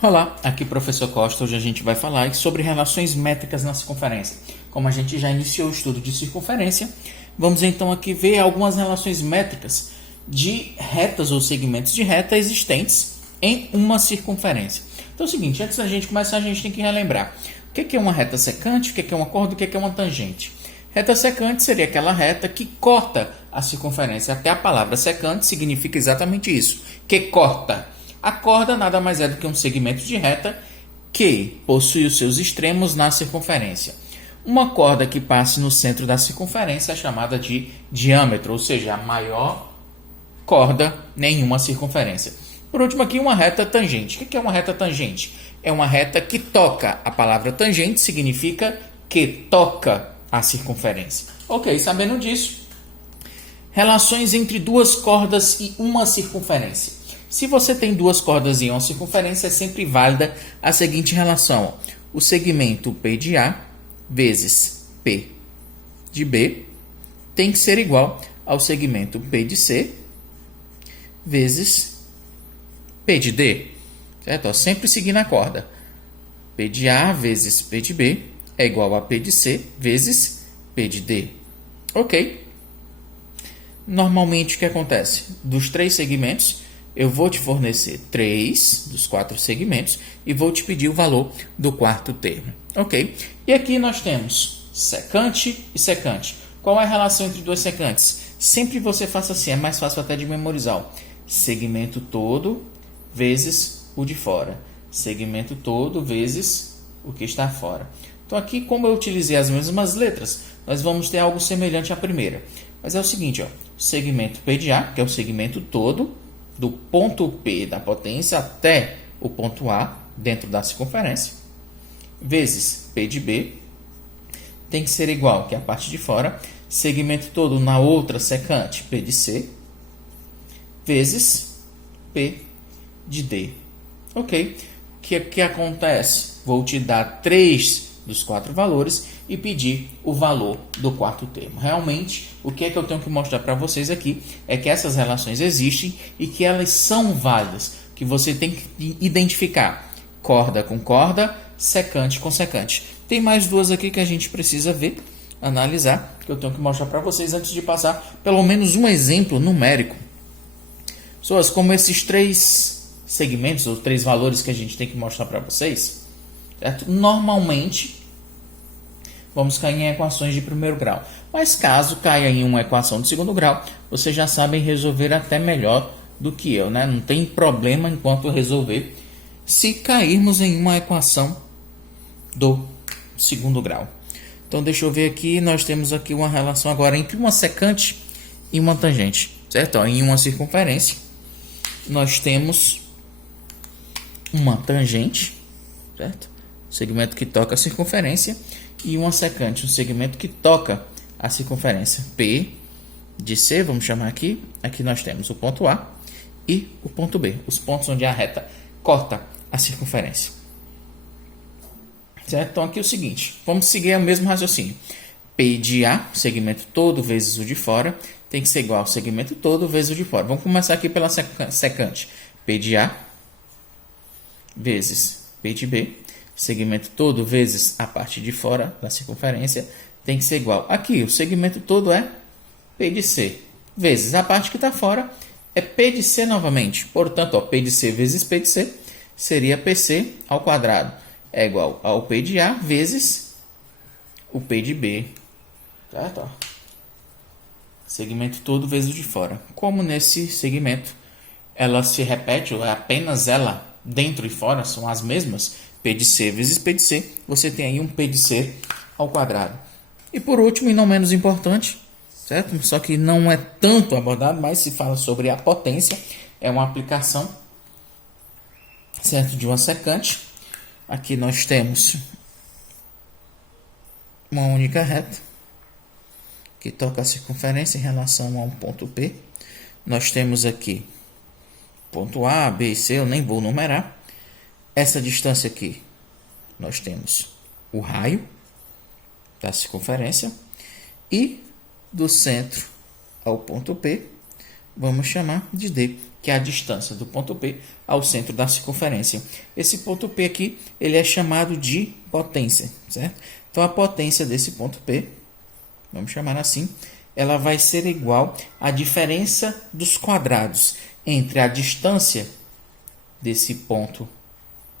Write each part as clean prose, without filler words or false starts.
Olá, aqui professor Costa. Hoje a gente vai falar sobre relações métricas na circunferência. Como a gente já iniciou o estudo de circunferência, vamos então aqui ver algumas relações métricas de retas ou segmentos de reta existentes em uma circunferência. Então é o seguinte, antes da gente começar, a gente tem que relembrar o que é uma reta secante, o que é uma corda, o que é uma tangente. Reta secante seria aquela reta que corta a circunferência. Até a palavra secante significa exatamente isso, que corta. A corda nada mais é do que um segmento de reta que possui os seus extremos na circunferência. Uma corda que passe no centro da circunferência é chamada de diâmetro, ou seja, a maior corda em uma circunferência. Por último aqui, uma reta tangente. O que é uma reta tangente? É uma reta que toca. A palavra tangente significa que toca a circunferência. Ok, sabendo disso, relações entre duas cordas e uma circunferência. Se você tem duas cordas e uma circunferência, é sempre válida a seguinte relação. O segmento P de A vezes P de B tem que ser igual ao segmento P de C vezes P de D. Certo? Sempre seguindo a corda. P de A vezes P de B é igual a P de C vezes P de D. Ok? Normalmente o que acontece? Dos três segmentos, eu vou te fornecer 3 dos 4 segmentos e vou te pedir o valor do quarto termo. Ok? E aqui nós temos secante e secante. Qual é a relação entre duas secantes? Sempre você faça assim, é mais fácil até de memorizar. Segmento todo vezes o de fora. Segmento todo vezes o que está fora. Então aqui, como eu utilizei as mesmas letras, nós vamos ter algo semelhante à primeira. Mas é o seguinte, ó, segmento P de A, que é o segmento todo, do ponto P da potência até o ponto A, dentro da circunferência, vezes P de B, tem que ser igual, que é a parte de fora, segmento todo na outra secante, P de C, vezes P de D. Ok? O que acontece? Vou te dar 3 dos 4 valores e pedir o valor do quarto termo. Realmente, o que é que eu tenho que mostrar para vocês aqui é que essas relações existem e que elas são válidas, que você tem que identificar corda com corda, secante com secante. Tem mais duas aqui que a gente precisa ver, analisar, que eu tenho que mostrar para vocês antes de passar pelo menos um exemplo numérico. Pessoas, como esses 3 segmentos ou 3 valores que a gente tem que mostrar para vocês, certo? Normalmente vamos cair em equações de primeiro grau. Mas caso caia em uma equação de segundo grau, vocês já sabem resolver até melhor do que eu, né? Não tem problema enquanto resolver se cairmos em uma equação do segundo grau. Então deixa eu ver aqui, nós temos aqui uma relação agora entre uma secante e uma tangente, certo? Ó, em uma circunferência, nós temos uma tangente, certo? Segmento que toca a circunferência, e uma secante, um segmento que toca a circunferência. P de C, vamos chamar aqui. Aqui nós temos o ponto A e o ponto B, os pontos onde a reta corta a circunferência. Certo? Então aqui é o seguinte, vamos seguir o mesmo raciocínio. P de A, segmento todo vezes o de fora, tem que ser igual ao segmento todo vezes o de fora. Vamos começar aqui pela secante. P de A vezes P de B, segmento todo vezes a parte de fora da circunferência, tem que ser igual. Aqui, o segmento todo é P de C, vezes a parte que está fora, é P de C novamente. Portanto, ó, P de C vezes P de C seria PC ao quadrado. É igual ao P de A vezes o P de B. Certo? Ó. Segmento todo vezes o de fora. Como nesse segmento ela se repete, ou é apenas ela dentro e fora, são as mesmas, P de C vezes P de C, você tem aí um P de C ao quadrado. E por último, e não menos importante, certo? Só que não é tanto abordado, mas se fala sobre a potência, é uma aplicação, certo, de uma secante. Aqui nós temos uma única reta que toca a circunferência em relação a um ponto P. Nós temos aqui ponto A, B e C, eu nem vou numerar. Essa distância aqui, nós temos o raio da circunferência e do centro ao ponto P, vamos chamar de D, que é a distância do ponto P ao centro da circunferência. Esse ponto P aqui, ele é chamado de potência, certo? Então, a potência desse ponto P, vamos chamar assim, ela vai ser igual à diferença dos quadrados entre a distância desse ponto,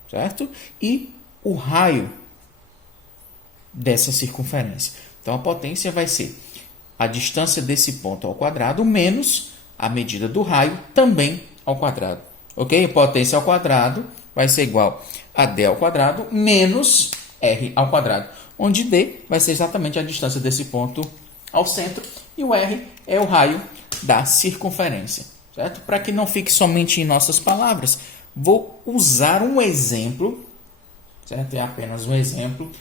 certo? E o raio dessa circunferência. Então, a potência vai ser a distância desse ponto ao quadrado menos a medida do raio também ao quadrado. Ok? A potência ao quadrado vai ser igual a D ao quadrado menos R ao quadrado, onde D vai ser exatamente a distância desse ponto ao centro e o R é o raio da circunferência, certo? Para que não fique somente em nossas palavras, vou usar um exemplo, certo? É apenas um exemplo.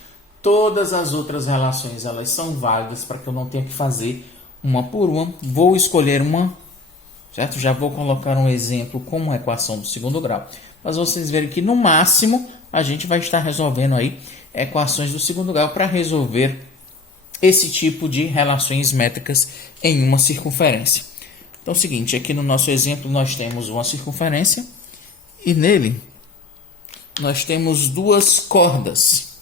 Todas as outras relações, elas são válidas para que eu não tenha que fazer uma por uma. Vou escolher uma, certo? Já vou colocar um exemplo com uma equação do segundo grau. Mas vocês verem que no máximo a gente vai estar resolvendo aí equações do segundo grau para resolver esse tipo de relações métricas em uma circunferência. Então é o seguinte, aqui no nosso exemplo nós temos uma circunferência e nele nós temos duas cordas.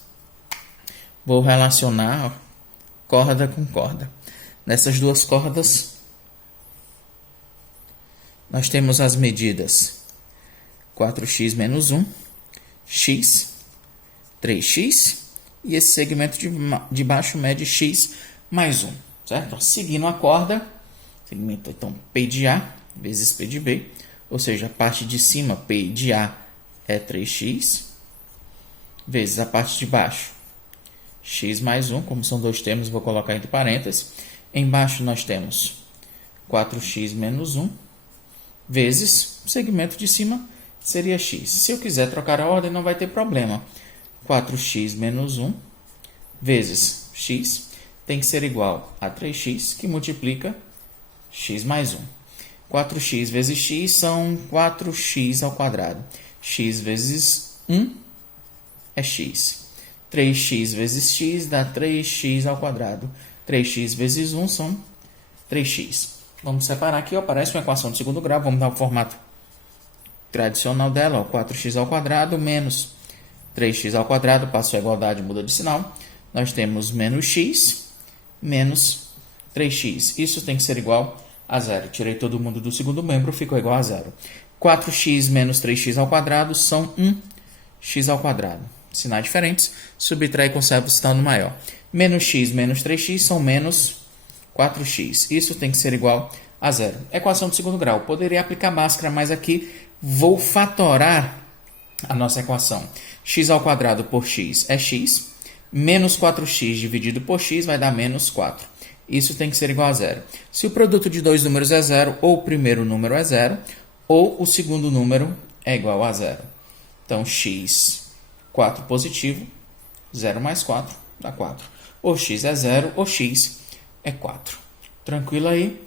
Vou relacionar corda com corda. Nessas duas cordas nós temos as medidas 4x menos 1, x, 3x, e esse segmento de baixo mede x mais 1, certo? Seguindo a corda, segmento então P de A vezes P de B, ou seja, a parte de cima, P de A, é 3x, vezes a parte de baixo, x mais 1, como são dois termos, vou colocar entre parênteses. Embaixo nós temos 4x menos 1, vezes o segmento de cima seria x. Se eu quiser trocar a ordem, não vai ter problema. 4x menos 1 vezes x tem que ser igual a 3x, que multiplica x mais 1. 4x vezes x são 4x ao quadrado. X vezes 1 é x. 3x vezes x dá 3x ao quadrado. 3x vezes 1 são 3x. Vamos separar aqui, ó, aparece uma equação de segundo grau. Vamos dar o formato tradicional dela, ó, 4x ao quadrado menos 3x ao quadrado, passo a igualdade, muda de sinal. Nós temos menos x menos 3x. Isso tem que ser igual a zero. Tirei todo mundo do segundo membro, ficou igual a zero. 4x menos 3x ao quadrado são 1x ao quadrado. Sinais diferentes, subtrai e conserva o sinal no maior. Menos x menos 3x são menos 4x. Isso tem que ser igual a zero. Equação de segundo grau. Poderia aplicar Bhaskara, mas aqui vou fatorar a nossa equação. X ao quadrado por x é x. Menos 4x dividido por x vai dar menos 4. Isso tem que ser igual a zero. Se o produto de dois números é zero, ou o primeiro número é zero, ou o segundo número é igual a zero. Então, x, 4 positivo, 0 mais 4 dá 4. Ou x é 0, ou x é 4. Tranquilo aí?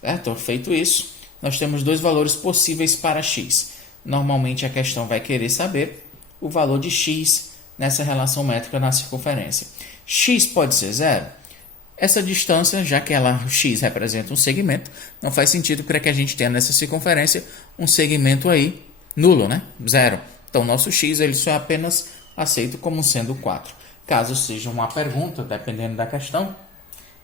Certo? Feito isso, nós temos dois valores possíveis para x. Normalmente a questão vai querer saber o valor de x nessa relação métrica na circunferência. X pode ser 0? Essa distância, já que ela, x representa um segmento, não faz sentido para que a gente tenha nessa circunferência um segmento aí nulo, né? 0. Então, nosso x ele só é apenas aceito como sendo 4. Caso seja uma pergunta, dependendo da questão,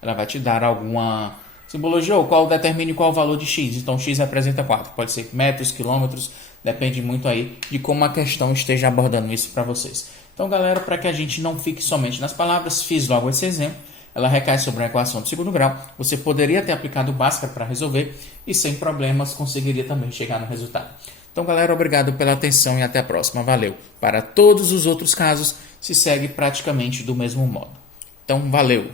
ela vai te dar alguma simbologia ou qual determine qual o valor de x. Então, x representa 4. Pode ser metros, quilômetros, depende muito aí de como a questão esteja abordando isso para vocês. Então, galera, para que a gente não fique somente nas palavras, fiz logo esse exemplo. Ela recai sobre uma equação de segundo grau. Você poderia ter aplicado o Bhaskara para resolver e sem problemas conseguiria também chegar no resultado. Então, galera, obrigado pela atenção e até a próxima. Valeu! Para todos os outros casos, se segue praticamente do mesmo modo. Então, valeu!